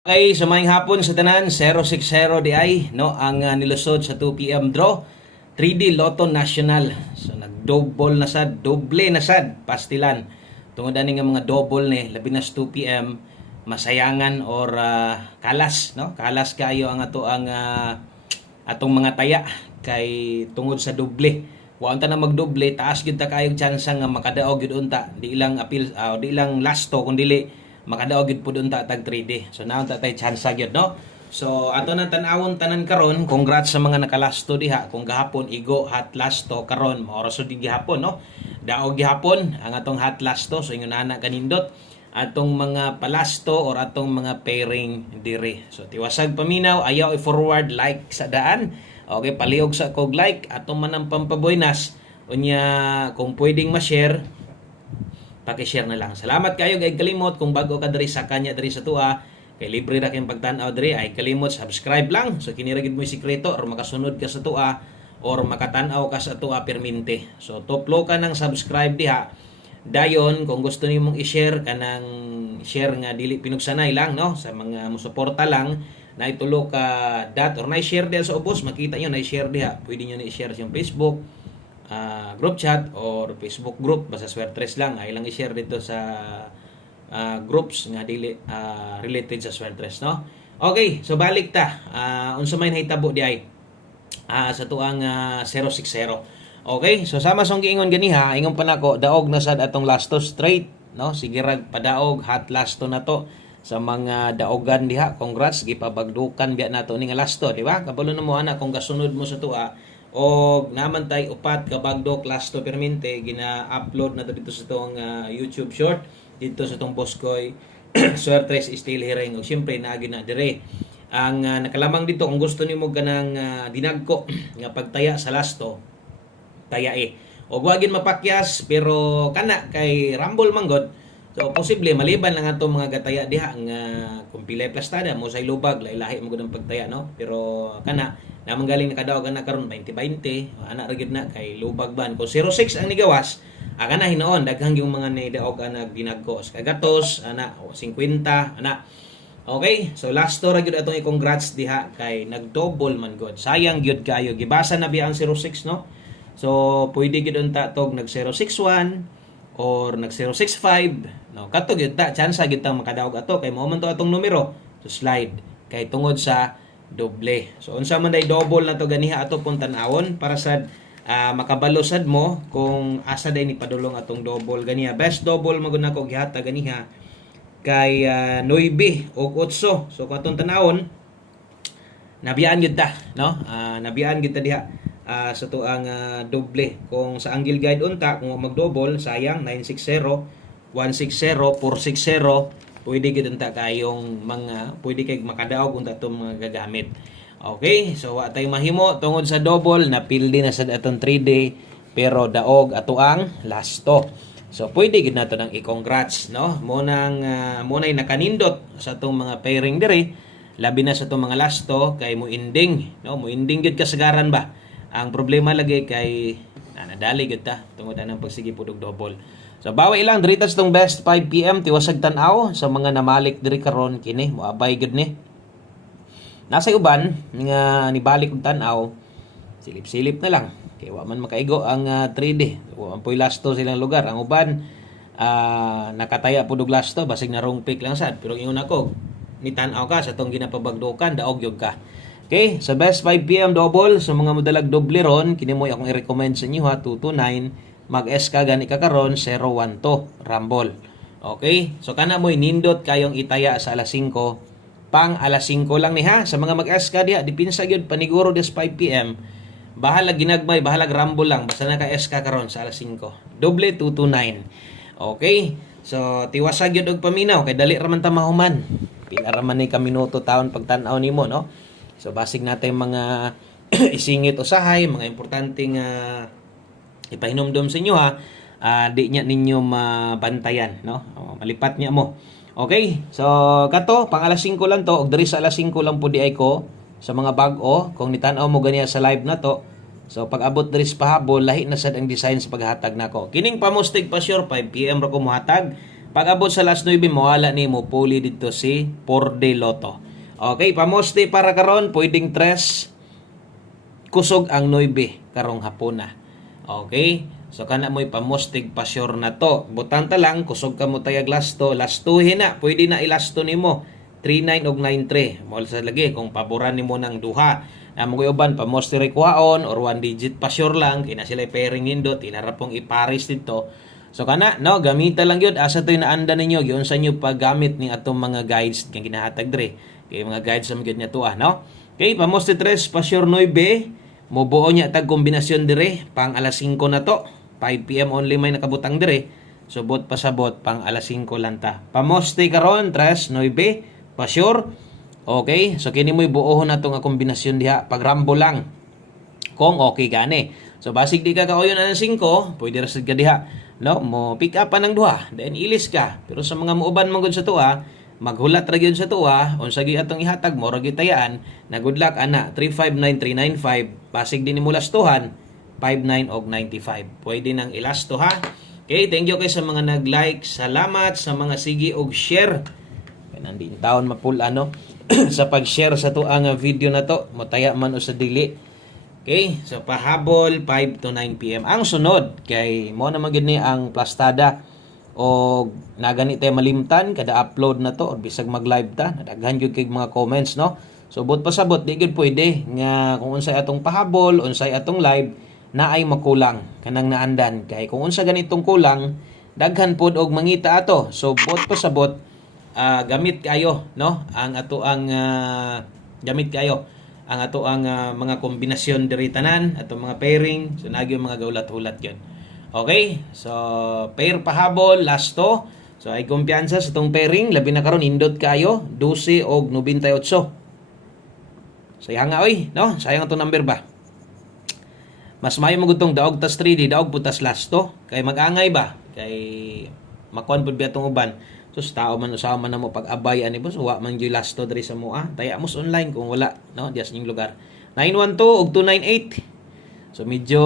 Okay, sa maayong hapon sa tanan, 060 di ay, no, ang nilusod sa 2 PM draw, 3D Lotto National. So nag-double na sad, doble na sad, pastilan. Tungod ani nga mga double ni, labi na sa 2 PM, masayangan or kalas, no? Kalas kayo ang atong mga taya kay tungod sa doble. Wa unta na magdoble, taas gyud ta kayong tsansa nga makadaog gyud unta. Di ilang appeal, di ilang lasto kun dili makadaog gid pud unta tag 3D. So naon ta tay chance gyud, no. So ato nang tan-awon tanan karon, congrats sa mga nakalasto diha. Kung gahapon igo hot lasto karon mao ra sud gihapon, no. Daog gihapon ang atong hot lasto, so ingon ana kanindot atong mga palasto or atong mga pairing diri. So tiwasag paminaw, ayaw i-forward like sa daan. Okay, palihog sa kog like atong manang pampabuenas unya kung pwedeng ma-share paki-share na lang. Salamat kayo kay kalimot kung bago ka diri sa kanya diri sa tuwa kay libre ra kayong pagtan-aw diri ay kalimot subscribe lang so kini ra gid mo sikreto or makasunod ka sa tuwa or makatan-aw ka sa tuwa permente. So tuplo ka ng subscribe diha. Dayon kung gusto nimong i-share kanang share nga dili pinugsanay lang, no, sa mga musuporta lang na itulo ka dot or na share diha sa ubos makita niyo na share diha. Pwede niyo na i-share sa Facebook group chat or Facebook group basta Swertres lang ay lang i-share dito sa groups nga dili related sa Swertres, no. Okay, so balik ta unsa may nahitabo di ay sa tuang 060. Okay, so sama song giingon ganiha ingon pa nako daog na sad atong lasto straight, no. Sige rag padaog hot lasto na to sa mga daogan diha. Congrats gipabagdukan biya nato ning lasto, di ba? Kabalo na mo ana kung kasunod mo sa tuwa o naman tay upat ka bagdok lasto permente gina-upload na to dito sa tong YouTube short dito sa tong Boscoy Swertres still hearing o siyempre naagi na dire ang nakalamang dito kung gusto nimo ganang dinagko nga pagtaya sa lasto taya o wagin mapakyas pero kana kay Rumble manggod. So posible maliban lang ato mga gataya diha nga kung pilay plastada mo sa ilubag lahi mo gud ang pagtaya, no. Pero kana namang galing nakadaog na karon 2020 ana ra gid na kay lubag ban kung 06 ang nigawas kana hinoon daghang yung mga nidaog ana ginagkos kagatos ana 50 ana. Okay, so last to ra gyud atong i-congrats diha kay nagdouble man god. Sayang gyud kayo gibasa na biya ang 06, no. So pwede gyud unta tog nag 061 or nag 065, no, kato gyud ta chance gyud ta makadaog ato kay mao man to atong numero so slide kay tungod sa doble. So unsa man day double na to ganiha ato pong tan-awon para sa makabalo sad mo kung asa day ni padulong atong double ganiha. Best double magud nako gihata ganiha kay 9 og 8. So katong tan-awon nabiyaan gyud ta, no. Nabiyaan gyud ta diha sa tuang doble. Kung sa angle guide unta, kung mag-double, sayang, 960, 160, 460, pwede gid unta kayong mga, pwede kay makadaog unta itong mga gagamit. Okay, so wa tayo mahimo, tungod sa double, napildi na sa atong 3D, pero daog ato ang lasto. So pwede gid nato nang i-congrats, no? Munay nakanindot sa itong mga pairing diri, labi na sa itong mga lasto, kay mo ending, no? Mo ending gid kasagaran ba? Ang problema lagi kay nadali gud ta tungod anang pagsigi pudog double. So bawi ilang diri tas tong best 5 PM tiwasag tan-aw sa mga namalik diri karon kini moabay gud ni. Nasa uban nga nibalik og tan-aw silip-silip na lang kay wa man makaigo ang 3D. Wa man poy lasto silang lugar. Ang uban nakataya pud og lasto basig na wrong pick lang sad pero ingon ako ni tan-aw ka sa tong ginapabagdukan daog gyud ka. Okay, sa best 5 PM double, sa mga modalag doble ron, kini mo akong i-recommend sa inyo ha, 229, mag-S ka gani ka karon 012, Rumble. Okay, so kana mo nindot kayong itaya sa alas 5, pang alas 5 lang ni ha, sa mga mag-S ka diha, dipinsa gyud paniguro des 5 PM, bahala ginagmay, bahala Rumble lang, basta naka-S ka karon sa alas 5, doble 229. Okay, so tiwasag gyud og paminaw, kay dali ra man ta mahuman, pila ra man ni ka minuto taon pagtan-aw nimo, no. So basig natin mga isingit usahay, mga importanteng ipahinumdum sa inyo ha. Di nya ninyo mabantayan, no. Malipat niya mo. Okay? So kato pang alas 5 lang to, og diri sa alas 5 lang pud di ay ko sa mga bag-o kung nitan-aw mo ganiya sa live na to. So pag abot diri sa pahabol lahi na sad ang design sa paghatag nako. Kining pamustig pa sure 5 PM ra ko mohatag Pag abot sa last 9 mawala nimo puli dito si Porde Lotto. Okay, pamoste para karon pwedeng 3 kusog ang 9 karong hapuna. Okay? So kana mo'y pamostig pa sure na to. Butang ta lang kusog ka mo tayag lasto, lastuhin na, pwede na ilasto nimo 39 og 93. Mo sa lagi kung paboran nimo ng duha. Amo ko uban pamoste rekwaon or 1 digit pa sure lang kina sila pairing hindot inarapong iparis dito. So kana no gamita lang gyud asa toy naanda ninyo giunsa nyo paggamit ning atong mga guides nga ginahatag dire. Kay mga guides sa gyud nya tuah no. Okay, pamoste 3 pa sure 9. Mobuo niya tag kombinasyon dire pang alas 5 na to. 5 PM only may nakabutang dire. So bot pasabot pang alas 5 lang ta. Pamoste karon 3 9 pa sure. Okay, so kini mo'y buohon na to nga kombinasyon diha pag rambo lang. Kung okay gani. So basig di ka kauyon na ng 5, pwede ra sad ka diha. No, mo pick up pa ng duha, then ilis ka. Pero sa mga muuban man gud sa tuwa, maghulat ra gyud sa tuwa, unsa gyud atong ihatag mo ra gyud tayaan, na good luck ana 359395, basig din nimo lastuhan 59 og 95. Pwede nang ilasto ha. Okay, thank you kay sa mga nag-like, salamat sa mga sige og share. Kaya nandin taon mapul ano sa pag-share sa tuang video na to, motaya man o sa dili. Okay, so pahabol 5 to 9 PM. Ang sunod kay mo na magid ni ang plastada o nagani tay malimtan kada upload na to or bisag mag-live ta, nadaghan gyud kay mga comments no. So bot pasabot di gyud pwede nga kung unsay atong pahabol, unsay atong live na ay makulang kanang naandan kay kung unsa ganitong kulang daghan pod og mangita ato. So bot pasabot gamit kayo no ang ato ang gamit kayo ang ato ang mga kombinasyon diri tanan ato mga pairing so nagyo mga gaulat-ulat yon. Okay, so pair pahabol lasto. So ay kumpiyansa sa tong pairing labi na karon indot kayo 12 og 98. Sayang nga oy no, sayang atong number ba. Mas mayo magutong daog tas 3D, daog putas lasto. Kay mag-angay ba? Kay makuan pud biya tong uban. So tao man usaha man namo pag-abay ani boss, wa man gyud lasto diri sa mua. Taya mos online kung wala, no? Dias ning lugar. 912 ug 298. So medyo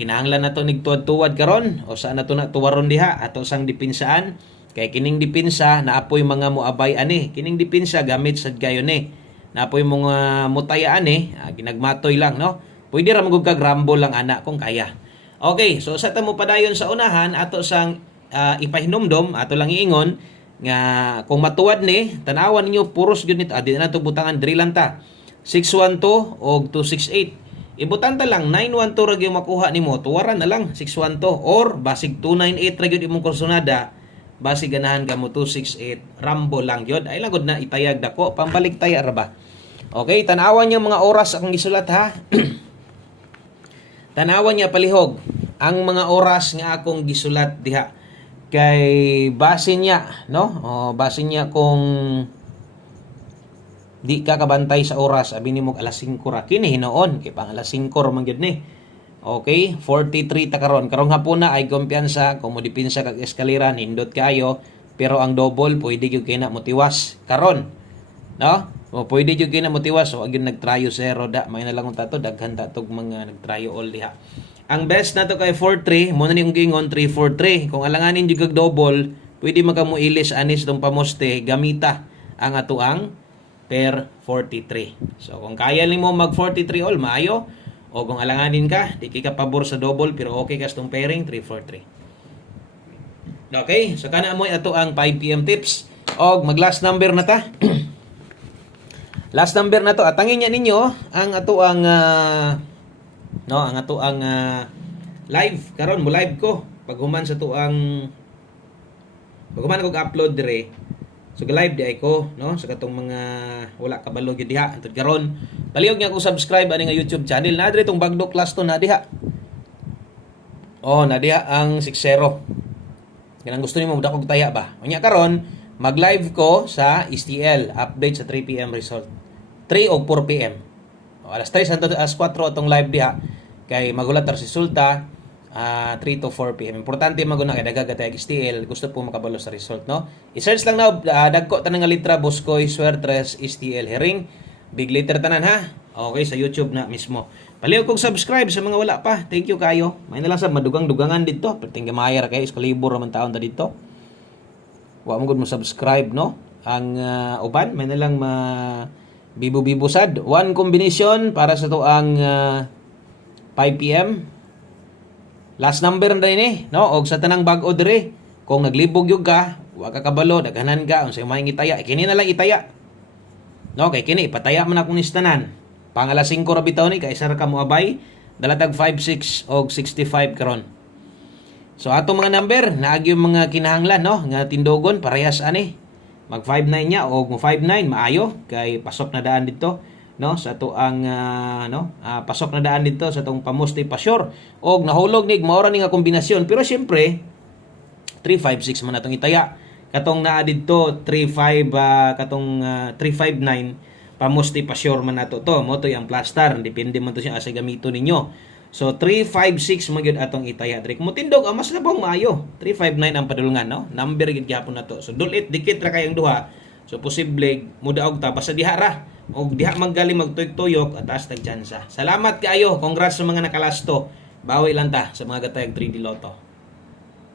kinahanglan nato nig tuwad-tuwad karon o saan nato na tuwaron diha ato sang dipinsaan. Kay kining dipinsa naapoy mga moabay ani. Kining dipinsa gamit sad gayon ni. Naapoy mga mutaya ani, ginagmatoy lang, no? Pwede ra magug kag rambo lang ana kung kaya. Okay, so sa tamo padayon sa unahan ato sang ipahinumdom ato lang iingon nga kung matuwad ni tanawan ninyo puros gyud nito di na to butangan diri lang ta 612 og 268. Ibutan ta lang 912 ra gyud makuha nimo tuwaran na lang 612 or basig 298 ra gyud imong kursonada basig ganahan ka mo 268 rambo lang gyud ay lang gud na itayag dako pambalik taya ra ba. Okay, tanawan niyo mga oras akong gisulat ha. Tanawan niya palihog ang mga oras nga akong gisulat diha kay base niya no base niya kung di ka kabantay sa oras abi nimo alas 5 ra kini hinoon kay pang alas 5 ra man gyud ni. Okay, 43 ta karong hapon na ay kumpiyansa kung mo dipinsa kag eskalera nindot kayo pero ang double pwede gyud kay na motiwas karon no. O pwede jud kina motiwas so agin nagtryo zero da may na lang tato daghan tatog mga nagtryo all diha. Ang best nato kay 43 mo na ni gingon 343 kung alanganin jud kag double pwede makamuilis anis tong pamoste gamita ang atuang per 43. So kung kaya nimo mag 43 all maayo o kung alanganin ka di ka pabor sa double pero okay kas tong pairing 343. Okay, so kana mo ato ang 5 PM tips og mag last number na ta. Last number na to atangin niya ninyo ang ato ang no ang ato ang live karon mo live ko pag human sa to ang pag human ko upload dire so live di ay ko no sa katong mga wala kabalo gyud diha antud karon palihog niya ko subscribe ani nga YouTube channel na dire tong Bagdo Class to na diha na diha ang 60 kanang gusto nimo dakog taya ba unya karon mag-live ko sa STL update sa 3 PM result 3 o 4 PM. Alas 3 hangtod alas 4 atong live diha kay magulat ar si resulta 3 to 4 PM. Importante maguna kay dagag STL gusto po makabalo sa result no. I-search lang na dagko tanan nga litra Boscoy Suertres STL Hering big letter tanan ha. Okay sa YouTube na mismo. Palihog kog subscribe sa mga wala pa. Thank you kayo. May na lang sa madugang-dugangan dito. Perting gamaya ra kay eskalibor man taon ta dito. wa mo gud mo subscribe no. Ang uban may nalang bibo-bibo sad. One combination para sa to ang 5 PM. Last number na ini, no? Og sa tanang bag-o dire, kung naglibog yung ka, wa ka kabalo, daghanan ka, unsay may itaya, kini na lang itaya. No, kay kini pataya man akong nistanan. Pang alas 5 ra bitaw ni kay sar ka mo abay, dalatag 56 og 65 karon. So ato mga number, naagi yung mga kinahanglan no, nga tindogon parehas ani. Mag 59 nya og mo 59 maayo kay pasok na daan dito no sa to ang pasok na daan dito sa tong pamusti pasyor og nahulog nig mao ra ni nga kombinasyon pero syempre 356 man atong itaya katong naa didto 35 katong 359 pamusti pasyor man nato to mo to yang plaster depende man to siya asa gamito ninyo so 356 man gyud atong itaya diri mo tindog mas labong maayo 359 ang padulungan no number gid gyapon nato so dulit dikit ra kayong duha so posible mudaog ta basta diha ra og diha magaling magtuyok-tuyok at taas tag tsansa. Salamat kaayo. Congrats sa mga nakalasto. Bawi lang ta sa mga gatayag 3D Lotto.